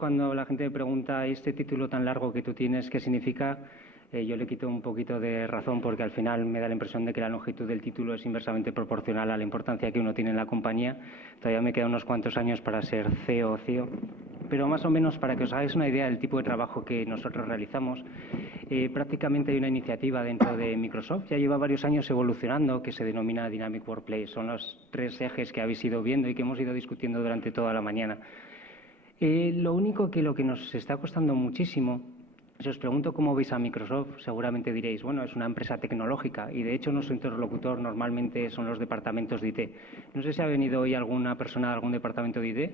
cuando la gente me pregunta este título tan largo que tú tienes, ¿qué significa? Yo le quito un poquito de razón porque al final me da la impresión de que la longitud del título es inversamente proporcional a la importancia que uno tiene en la compañía. Todavía me quedan unos cuantos años para ser CEO o CIO, pero más o menos para que os hagáis una idea del tipo de trabajo que nosotros realizamos. Prácticamente hay una iniciativa dentro de Microsoft, ya lleva varios años evolucionando, que se denomina Dynamic Workplace. Son los 3 ejes que habéis ido viendo y que hemos ido discutiendo durante toda la mañana. Lo único que nos está costando muchísimo, si os pregunto cómo veis a Microsoft, seguramente diréis, bueno, es una empresa tecnológica y de hecho nuestro interlocutor normalmente son los departamentos de IT. No sé si ha venido hoy alguna persona de algún departamento de IT.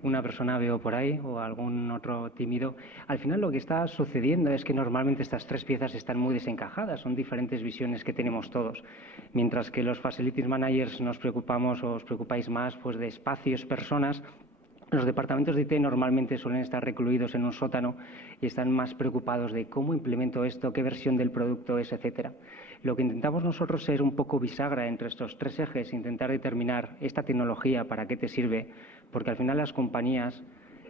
Una persona veo por ahí o algún otro tímido. Al final lo que está sucediendo es que normalmente estas 3 piezas están muy desencajadas, son diferentes visiones que tenemos todos. Mientras que los Facilities Managers nos preocupamos o os preocupáis más pues, de espacios, personas, los departamentos de IT normalmente suelen estar recluidos en un sótano y están más preocupados de cómo implemento esto, qué versión del producto es, etcétera. Lo que intentamos nosotros es un poco bisagra entre estos 3 ejes, intentar determinar esta tecnología para qué te sirve, porque al final las compañías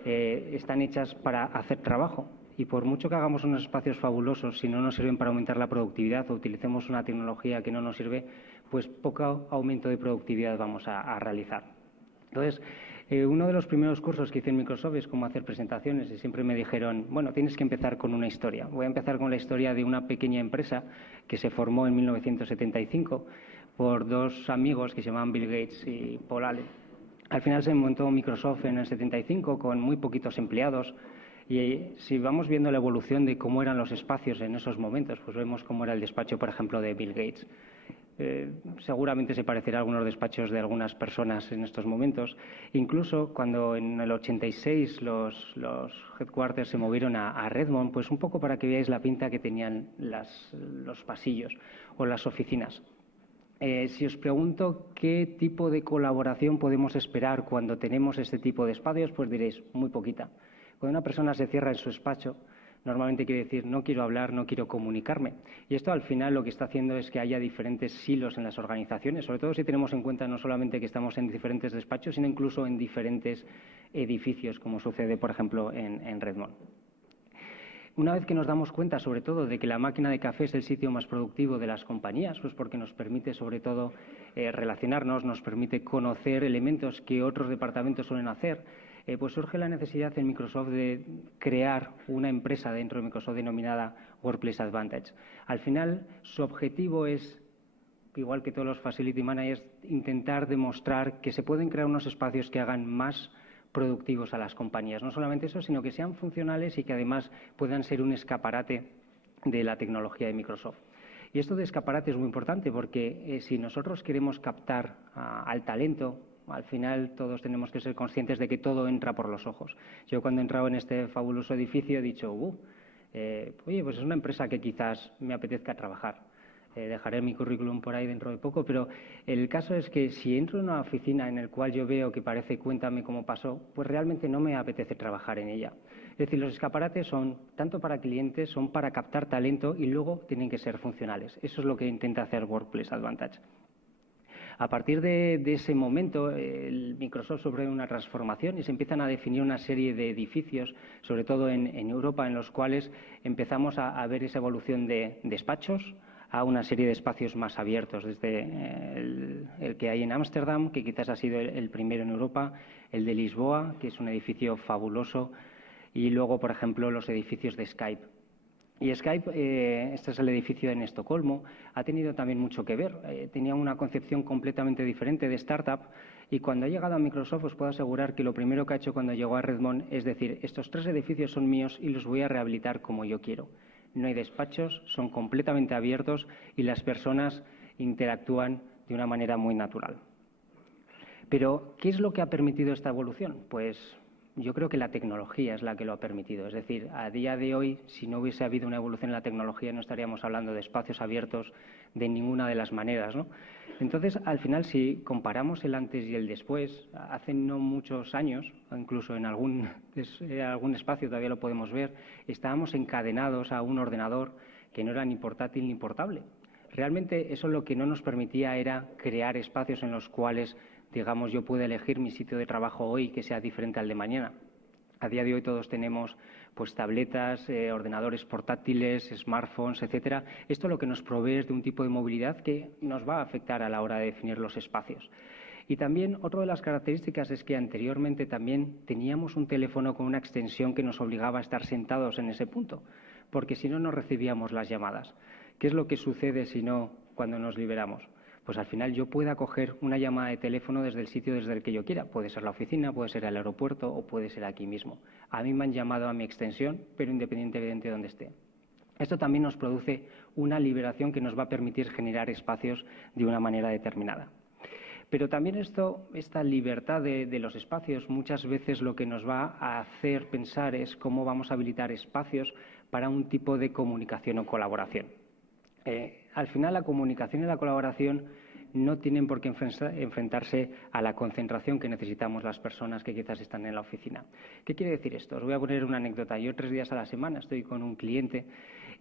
están hechas para hacer trabajo y por mucho que hagamos unos espacios fabulosos, si no nos sirven para aumentar la productividad o utilicemos una tecnología que no nos sirve, pues poco aumento de productividad vamos a realizar. Entonces, uno de los primeros cursos que hice en Microsoft es cómo hacer presentaciones y siempre me dijeron, bueno, tienes que empezar con una historia. Voy a empezar con la historia de una pequeña empresa que se formó en 1975 por 2 amigos que se llamaban Bill Gates y Paul Allen. Al final se montó Microsoft en el 75 con muy poquitos empleados y si vamos viendo la evolución de cómo eran los espacios en esos momentos, pues vemos cómo era el despacho, por ejemplo, de Bill Gates. Seguramente se parecerá a algunos despachos de algunas personas en estos momentos. Incluso cuando en el 86 los headquarters se movieron a Redmond, pues un poco para que veáis la pinta que tenían los pasillos o las oficinas. Si os pregunto qué tipo de colaboración podemos esperar cuando tenemos este tipo de espacios, pues diréis, muy poquita. Cuando una persona se cierra en su despacho, normalmente quiere decir, no quiero hablar, no quiero comunicarme. Y esto al final lo que está haciendo es que haya diferentes silos en las organizaciones, sobre todo si tenemos en cuenta no solamente que estamos en diferentes despachos, sino incluso en diferentes edificios, como sucede, por ejemplo, en Redmond. Una vez que nos damos cuenta, sobre todo, de que la máquina de café es el sitio más productivo de las compañías, pues porque nos permite, sobre todo, relacionarnos, nos permite conocer elementos que otros departamentos suelen hacer, pues surge la necesidad en Microsoft de crear una empresa dentro de Microsoft denominada Workplace Advantage. Al final, su objetivo es, igual que todos los Facility Managers, intentar demostrar que se pueden crear unos espacios que hagan más productivos a las compañías. No solamente eso, sino que sean funcionales y que además puedan ser un escaparate de la tecnología de Microsoft. Y esto de escaparate es muy importante porque si nosotros queremos captar al talento, al final todos tenemos que ser conscientes de que todo entra por los ojos. Yo cuando he entrado en este fabuloso edificio he dicho, oye, pues es una empresa que quizás me apetezca trabajar. Dejaré mi currículum por ahí dentro de poco, pero el caso es que si entro en una oficina en la cual yo veo que parece cuéntame cómo pasó, pues realmente no me apetece trabajar en ella. Es decir, los escaparates son tanto para clientes, son para captar talento y luego tienen que ser funcionales. Eso es lo que intenta hacer Workplace Advantage. A partir de ese momento, Microsoft sufre una transformación y se empiezan a definir una serie de edificios, sobre todo en Europa, en los cuales empezamos a ver esa evolución de despachos a una serie de espacios más abiertos, desde el que hay en Ámsterdam, que quizás ha sido el primero en Europa, el de Lisboa, que es un edificio fabuloso, y luego, por ejemplo, los edificios de Skype. Y Skype, este es el edificio en Estocolmo, ha tenido también mucho que ver. Tenía una concepción completamente diferente de startup y cuando ha llegado a Microsoft os puedo asegurar que lo primero que ha hecho cuando llegó a Redmond es decir, estos 3 edificios son míos y los voy a rehabilitar como yo quiero. No hay despachos, son completamente abiertos y las personas interactúan de una manera muy natural. Pero, ¿qué es lo que ha permitido esta evolución? Pues yo creo que la tecnología es la que lo ha permitido. Es decir, a día de hoy, si no hubiese habido una evolución en la tecnología, no estaríamos hablando de espacios abiertos de ninguna de las maneras, ¿no? Entonces, al final, si comparamos el antes y el después, hace no muchos años, incluso en algún espacio todavía lo podemos ver, estábamos encadenados a un ordenador que no era ni portátil ni portable. Realmente eso lo que no nos permitía era crear espacios en los cuales digamos, yo puedo elegir mi sitio de trabajo hoy que sea diferente al de mañana. A día de hoy todos tenemos pues tabletas, ordenadores portátiles, smartphones, etcétera. Esto lo que nos provee es de un tipo de movilidad que nos va a afectar a la hora de definir los espacios. Y también otra de las características es que anteriormente también teníamos un teléfono con una extensión que nos obligaba a estar sentados en ese punto, porque si no, no recibíamos las llamadas. ¿Qué es lo que sucede si no cuando nos liberamos? Pues al final yo pueda coger una llamada de teléfono desde el sitio desde el que yo quiera. Puede ser la oficina, puede ser el aeropuerto o puede ser aquí mismo. A mí me han llamado a mi extensión, pero independientemente de donde esté. Esto también nos produce una liberación que nos va a permitir generar espacios de una manera determinada. Pero también esta libertad de los espacios muchas veces lo que nos va a hacer pensar es cómo vamos a habilitar espacios para un tipo de comunicación o colaboración. Al final la comunicación y la colaboración no tienen por qué enfrentarse a la concentración que necesitamos las personas que quizás están en la oficina. ¿Qué quiere decir esto? Os voy a poner una anécdota. Yo 3 días a la semana estoy con un cliente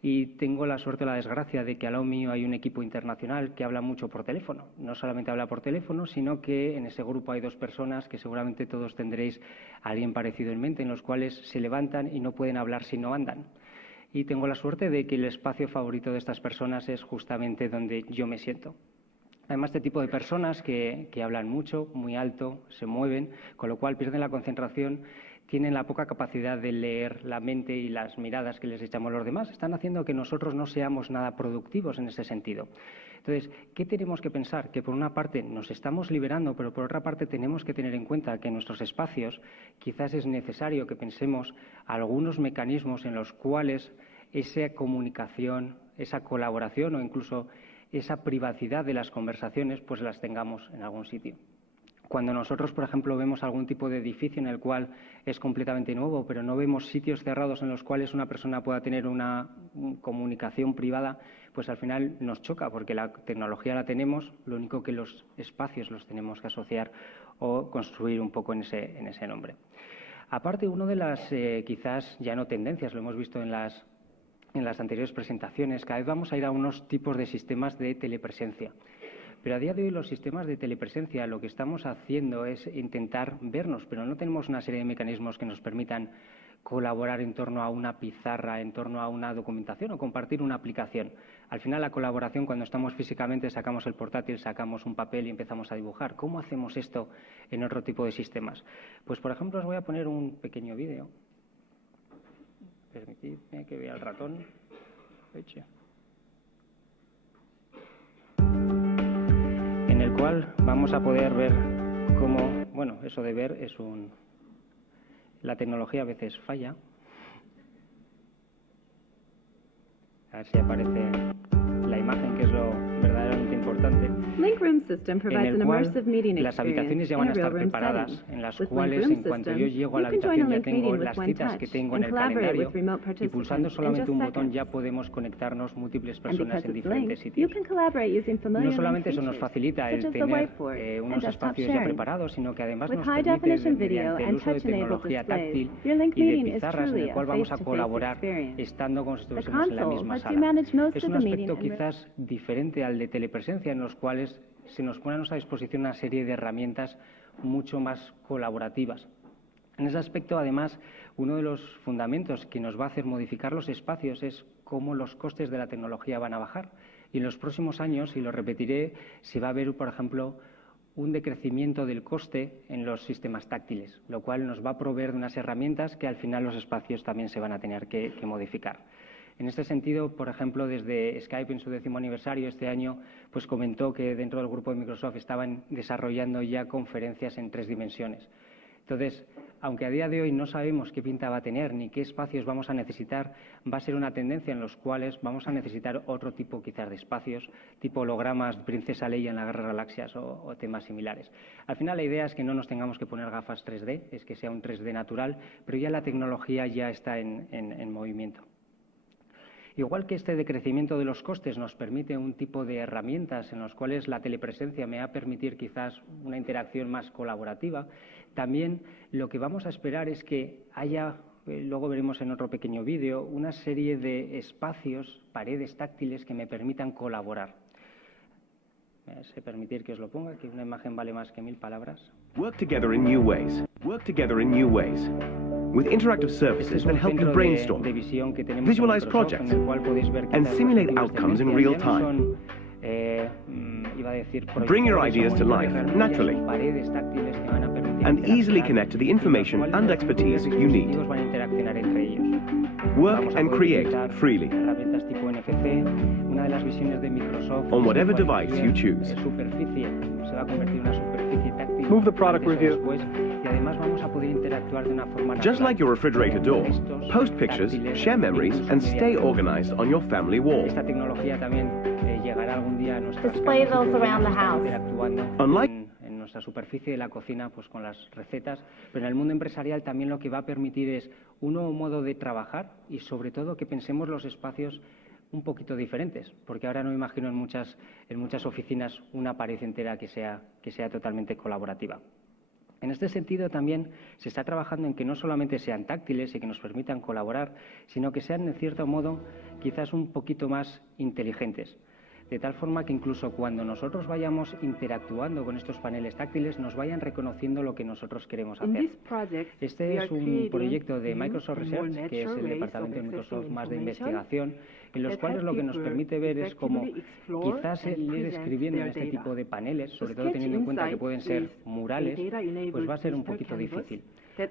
y tengo la suerte o la desgracia de que al lado mío hay un equipo internacional que habla mucho por teléfono. No solamente habla por teléfono, sino que en ese grupo hay 2 personas que seguramente todos tendréis a alguien parecido en mente, en los cuales se levantan y no pueden hablar si no andan. Y tengo la suerte de que el espacio favorito de estas personas es justamente donde yo me siento. Además, este tipo de personas que hablan mucho, muy alto, se mueven, con lo cual pierden la concentración, tienen la poca capacidad de leer la mente y las miradas que les echamos los demás, están haciendo que nosotros no seamos nada productivos en ese sentido. Entonces, ¿qué tenemos que pensar? Que por una parte nos estamos liberando, pero por otra parte tenemos que tener en cuenta que en nuestros espacios quizás es necesario que pensemos algunos mecanismos en los cuales esa comunicación, esa colaboración o incluso esa privacidad de las conversaciones, pues las tengamos en algún sitio. Cuando nosotros, por ejemplo, vemos algún tipo de edificio en el cual es completamente nuevo, pero no vemos sitios cerrados en los cuales una persona pueda tener una comunicación privada, pues al final nos choca, porque la tecnología la tenemos, lo único que los espacios los tenemos que asociar o construir un poco en ese nombre. Aparte, una de las quizás ya no tendencias, lo hemos visto en las anteriores presentaciones, cada vez vamos a ir a unos tipos de sistemas de telepresencia. Pero a día de hoy los sistemas de telepresencia lo que estamos haciendo es intentar vernos, pero no tenemos una serie de mecanismos que nos permitan colaborar en torno a una pizarra, en torno a una documentación o compartir una aplicación. Al final la colaboración, cuando estamos físicamente, sacamos el portátil, sacamos un papel y empezamos a dibujar. ¿Cómo hacemos esto en otro tipo de sistemas? Pues, por ejemplo, os voy a poner un pequeño vídeo. Permitidme que vea el ratón. En el cual vamos a poder ver cómo, bueno, eso de ver es la tecnología a veces falla. A ver si aparece la imagen, que es lo verdaderamente importante. Link Room System provides an immersive meeting Las habitaciones ya van a estar preparadas, en las cuales en cuanto yo llego a la habitación ya tengo las citas que tengo en el calendario y pulsando solamente un botón ya podemos conectarnos múltiples personas en diferentes sitios. No solamente eso nos facilita el tener unos espacios ya preparados, sino que además nos permite, mediante el uso de tecnología táctil y de pizarras, en el cual vamos a colaborar estando como si estuviésemos en la misma sala. Es un aspecto quizás diferente al de telepresencia, en los cuales se nos ponen a nuestra disposición una serie de herramientas mucho más colaborativas. En ese aspecto, además, uno de los fundamentos que nos va a hacer modificar los espacios es cómo los costes de la tecnología van a bajar. Y en los próximos años, y lo repetiré, se va a ver, por ejemplo, un decrecimiento del coste en los sistemas táctiles, lo cual nos va a proveer de unas herramientas que al final los espacios también se van a tener que modificar. En este sentido, por ejemplo, desde Skype en su 10º aniversario este año, pues comentó que dentro del grupo de Microsoft estaban desarrollando ya conferencias en 3 dimensiones. Entonces, aunque a día de hoy no sabemos qué pinta va a tener ni qué espacios vamos a necesitar, va a ser una tendencia en los cuales vamos a necesitar otro tipo quizás de espacios, tipo hologramas, Princesa Leia en la Guerra de Galaxias o temas similares. Al final la idea es que no nos tengamos que poner gafas 3D, es que sea un 3D natural, pero ya la tecnología ya está en movimiento. Igual que este decrecimiento de los costes nos permite un tipo de herramientas en las cuales la telepresencia me va a permitir quizás una interacción más colaborativa, también lo que vamos a esperar es que haya, luego veremos en otro pequeño vídeo, una serie de espacios, paredes táctiles que me permitan colaborar. sé permitir que os lo ponga, que una imagen vale más que 1000 palabras. Work together in new ways. Work together in new ways. With interactive services that help you brainstorm, visualize projects, and simulate outcomes in real time. Bring your ideas to life naturally and easily connect to the information and expertise you need. Work and create freely on whatever device you choose. Move the product review. Just like your refrigerator door, post pictures, share memories, and stay organized on your family wall. Display those around the house. En nuestra superficie de la cocina, pues con las recetas, pero en el mundo empresarial también lo que va a permitir es un nuevo modo de trabajar y sobre todo que pensemos los espacios un poquito diferentes, porque ahora no imagino en muchas oficinas una pared entera que sea totalmente colaborativa. En este sentido también se está trabajando en que no solamente sean táctiles y que nos permitan colaborar, sino que sean en cierto modo quizás un poquito más inteligentes. De tal forma que incluso cuando nosotros vayamos interactuando con estos paneles táctiles nos vayan reconociendo lo que nosotros queremos hacer. Este es un proyecto de Microsoft Research, que es el departamento de Microsoft más de investigación, en los cuales lo que nos permite ver es cómo quizás el ir escribiendo en este tipo de paneles, sobre todo teniendo en cuenta que pueden ser murales, pues va a ser un poquito difícil.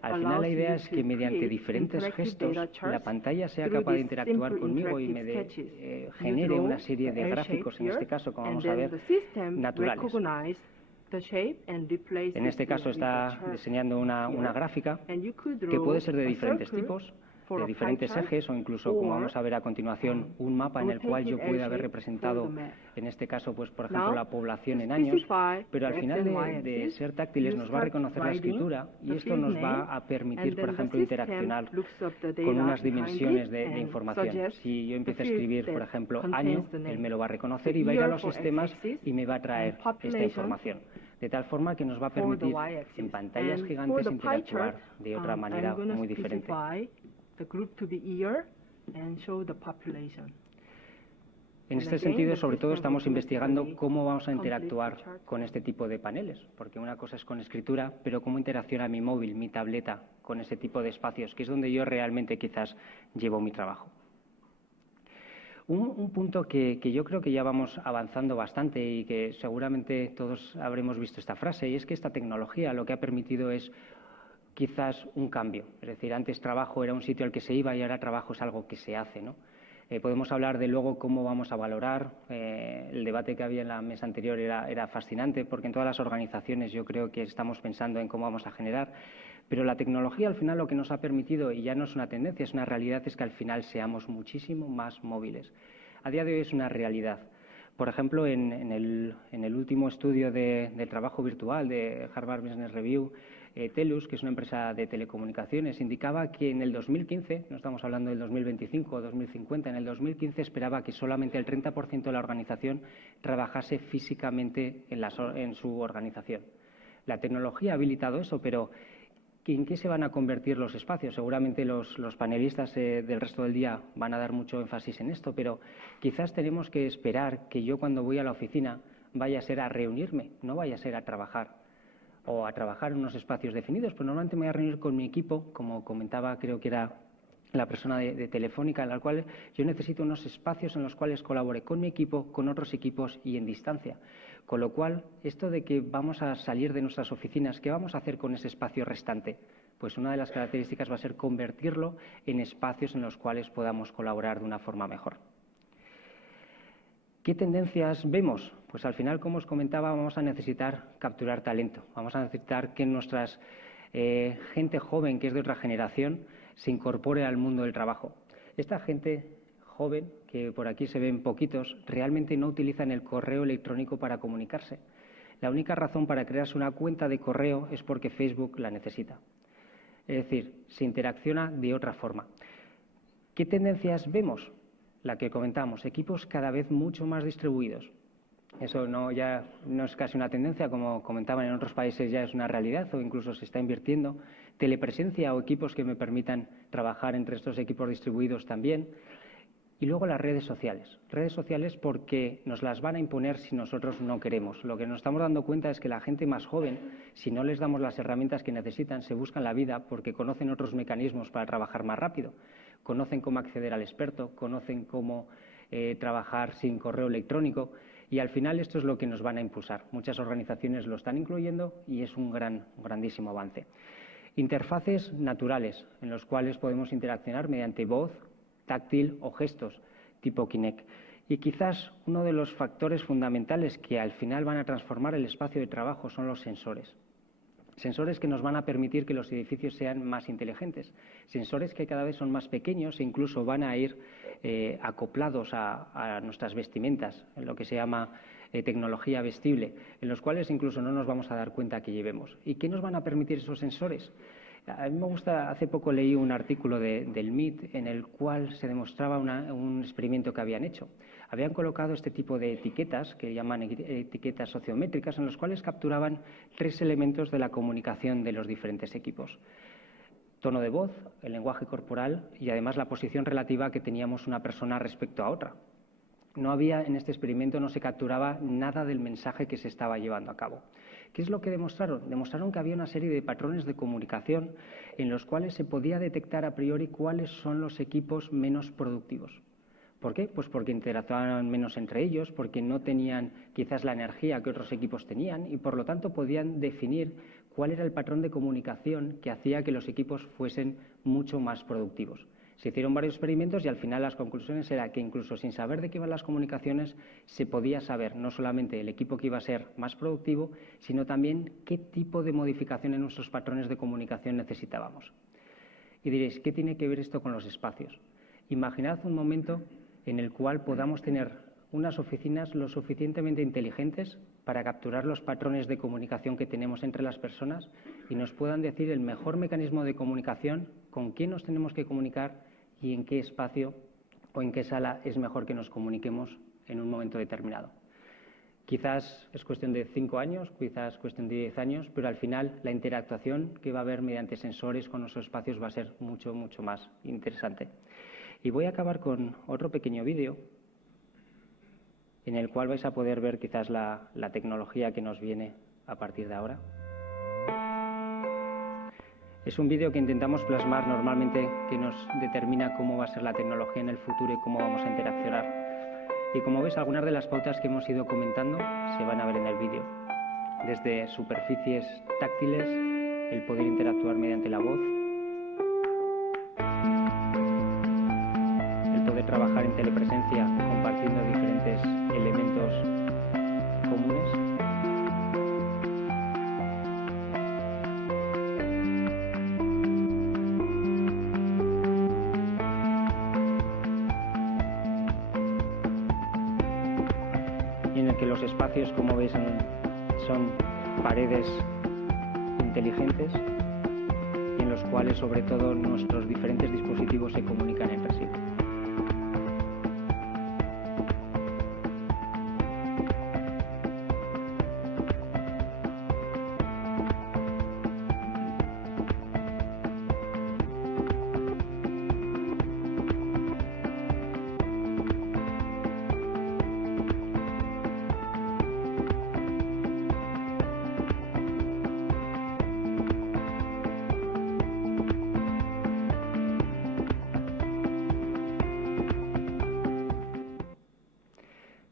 Al final la idea es que mediante diferentes gestos la pantalla sea capaz de interactuar conmigo y me genere una serie de gráficos, en este caso, como vamos a ver, naturales. En este caso está diseñando una gráfica que puede ser de diferentes tipos, de diferentes ejes o incluso, como vamos a ver a continuación, un mapa en el cual yo pueda haber representado, en este caso, pues por ejemplo, la población en años, pero al final de ser táctiles nos va a reconocer la escritura y esto nos va a permitir, por ejemplo, interaccionar con unas dimensiones de información. Si yo empiezo a escribir, por ejemplo, año, él me lo va a reconocer y va a ir a los sistemas y me va a traer esta información. De tal forma que nos va a permitir en pantallas gigantes interactuar de otra manera muy diferente. En este sentido, sobre todo, estamos investigando cómo vamos a interactuar con este tipo de paneles, porque una cosa es con escritura, pero cómo interacciona mi móvil, mi tableta, con ese tipo de espacios, que es donde yo realmente quizás llevo mi trabajo. Un punto que yo creo que ya vamos avanzando bastante y que seguramente todos habremos visto esta frase, y es que esta tecnología lo que ha permitido es quizás un cambio. Es decir, antes trabajo era un sitio al que se iba y ahora trabajo es algo que se hace, ¿no? Podemos hablar de luego cómo vamos a valorar. El debate que había en la mesa anterior era fascinante porque en todas las organizaciones yo creo que estamos pensando en cómo vamos a generar. Pero la tecnología al final lo que nos ha permitido, y ya no es una tendencia, es una realidad, es que al final seamos muchísimo más móviles. A día de hoy es una realidad. Por ejemplo, en el último estudio de trabajo virtual de Harvard Business Review, Telus, que es una empresa de telecomunicaciones, indicaba que en el 2015, no estamos hablando del 2025 o 2050, en el 2015 esperaba que solamente el 30% de la organización trabajase físicamente en su organización. La tecnología ha habilitado eso, pero ¿en qué se van a convertir los espacios? Seguramente los panelistas del resto del día van a dar mucho énfasis en esto, pero quizás tenemos que esperar que yo cuando voy a la oficina vaya a ser a reunirme, no vaya a ser a trabajar o a trabajar en unos espacios definidos, pero normalmente me voy a reunir con mi equipo, como comentaba, creo que era la persona de Telefónica, en la cual yo necesito unos espacios en los cuales colabore con mi equipo, con otros equipos y en distancia. Con lo cual, esto de que vamos a salir de nuestras oficinas, ¿qué vamos a hacer con ese espacio restante? Pues una de las características va a ser convertirlo en espacios en los cuales podamos colaborar de una forma mejor. ¿Qué tendencias vemos? Pues al final, como os comentaba, vamos a necesitar capturar talento. Vamos a necesitar que nuestras gente joven, que es de otra generación, se incorpore al mundo del trabajo. Esta gente joven, que por aquí se ven poquitos, realmente no utilizan el correo electrónico para comunicarse. La única razón para crearse una cuenta de correo es porque Facebook la necesita. Es decir, se interacciona de otra forma. ¿Qué tendencias vemos? La que comentamos, equipos cada vez mucho más distribuidos. Eso ya no es casi una tendencia, como comentaban en otros países ya es una realidad o incluso se está invirtiendo. Telepresencia o equipos que me permitan trabajar entre estos equipos distribuidos también. Y luego las redes sociales. Redes sociales porque nos las van a imponer si nosotros no queremos. Lo que nos estamos dando cuenta es que la gente más joven, si no les damos las herramientas que necesitan, se buscan la vida porque conocen otros mecanismos para trabajar más rápido. Conocen cómo acceder al experto, conocen cómo trabajar sin correo electrónico y al final esto es lo que nos van a impulsar. Muchas organizaciones lo están incluyendo y es un grandísimo avance. Interfaces naturales en los cuales podemos interaccionar mediante voz, táctil o gestos tipo Kinect. Y quizás uno de los factores fundamentales que al final van a transformar el espacio de trabajo son los sensores. Sensores que nos van a permitir que los edificios sean más inteligentes. Sensores que cada vez son más pequeños e incluso van a ir acoplados a nuestras vestimentas, en lo que se llama tecnología vestible, en los cuales incluso no nos vamos a dar cuenta que llevemos. ¿Y qué nos van a permitir esos sensores? A mí me gusta, hace poco leí un artículo del MIT en el cual se demostraba un experimento que habían hecho. Habían colocado este tipo de etiquetas, que llaman etiquetas sociométricas, en los cuales capturaban 3 elementos de la comunicación de los diferentes equipos. Tono de voz, el lenguaje corporal y además la posición relativa que teníamos una persona respecto a otra. No había, en este experimento no se capturaba nada del mensaje que se estaba llevando a cabo. ¿Qué es lo que demostraron? Demostraron que había una serie de patrones de comunicación en los cuales se podía detectar a priori cuáles son los equipos menos productivos. ¿Por qué? Pues porque interactuaban menos entre ellos, porque no tenían quizás la energía que otros equipos tenían y por lo tanto podían definir cuál era el patrón de comunicación que hacía que los equipos fuesen mucho más productivos. Se hicieron varios experimentos y al final las conclusiones eran que incluso sin saber de qué iban las comunicaciones se podía saber no solamente el equipo que iba a ser más productivo, sino también qué tipo de modificación en nuestros patrones de comunicación necesitábamos. Y diréis, ¿qué tiene que ver esto con los espacios? Imaginad un momento en el cual podamos tener unas oficinas lo suficientemente inteligentes para capturar los patrones de comunicación que tenemos entre las personas y nos puedan decir el mejor mecanismo de comunicación, con quién nos tenemos que comunicar y en qué espacio o en qué sala es mejor que nos comuniquemos en un momento determinado. Quizás es cuestión de 5 años, quizás cuestión de 10 años, pero al final la interactuación que va a haber mediante sensores con nuestros espacios va a ser mucho más interesante. Y voy a acabar con otro pequeño vídeo en el cual vais a poder ver quizás la tecnología que nos viene a partir de ahora. Es un vídeo que intentamos plasmar normalmente, que nos determina cómo va a ser la tecnología en el futuro y cómo vamos a interaccionar. Y como ves, algunas de las pautas que hemos ido comentando se van a ver en el vídeo. Desde superficies táctiles, el poder interactuar mediante la voz, el poder trabajar en telepresencia compartiendo diferentes elementos comunes, y en el que los espacios, como veis, son paredes inteligentes y en los cuales sobre todo nuestros diferentes dispositivos se comunican entre sí.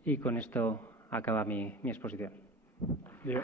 Y con esto acaba mi exposición. Yeah.